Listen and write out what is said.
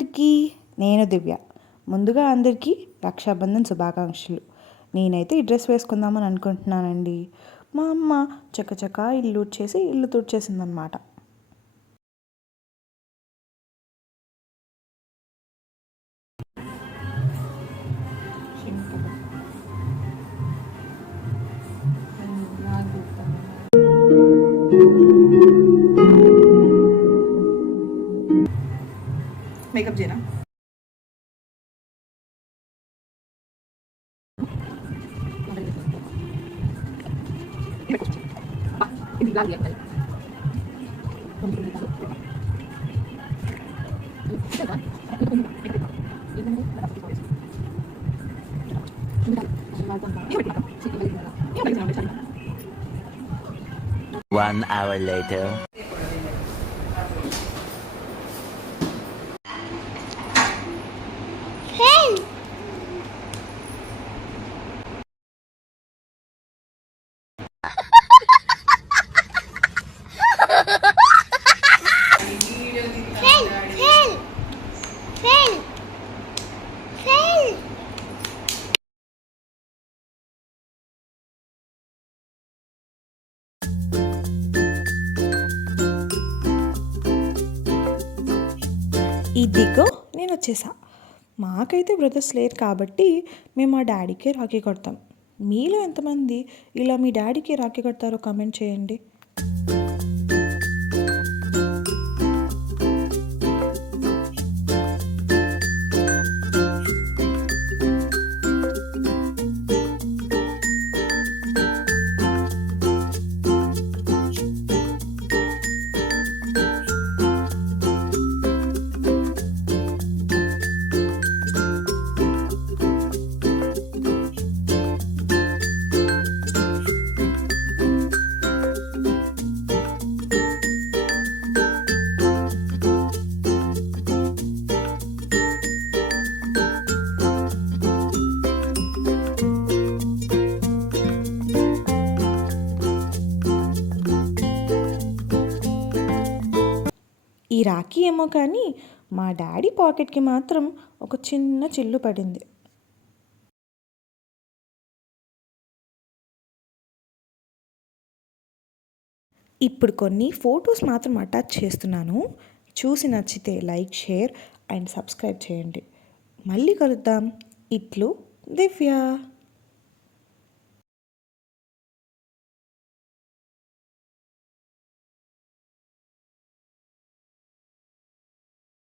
అందరికీ నేను దివ్య. ముందుగా అందరికీ రక్షాబంధన్ శుభాకాంక్షలు. నేనైతే ఈ డ్రెస్ వేసుకుందామని అనుకుంటున్నానండి. మా అమ్మ చకచకా ఇల్లు ఊడ్చేసి ఇల్లు తుడిచేసిందనమాట. మేకప్ చేయనా? ఇది బ్లాక్ చేయాలి. One hour later. ఇదిగో నేను వచ్చేసా. మాకైతే బ్రదర్స్ లేరు కాబట్టి మేము మా డాడీకే రాఖీ కడతాం. మీలో ఎంతమంది ఇలా మీ డాడీకి రాఖీ కడతారో కామెంట్ చేయండి. ఈ రాఖీ ఏమో కానీ మా డాడీ పాకెట్కి మాత్రం ఒక చిన్న చిల్లు పడింది. ఇప్పుడు కొన్ని ఫొటోస్ మాత్రం అటాచ్ చేస్తున్నాను. చూసి నచ్చితే లైక్, షేర్ అండ్ సబ్స్క్రైబ్ చేయండి. మళ్ళీ కలుద్దాం. ఇట్లు దివ్య.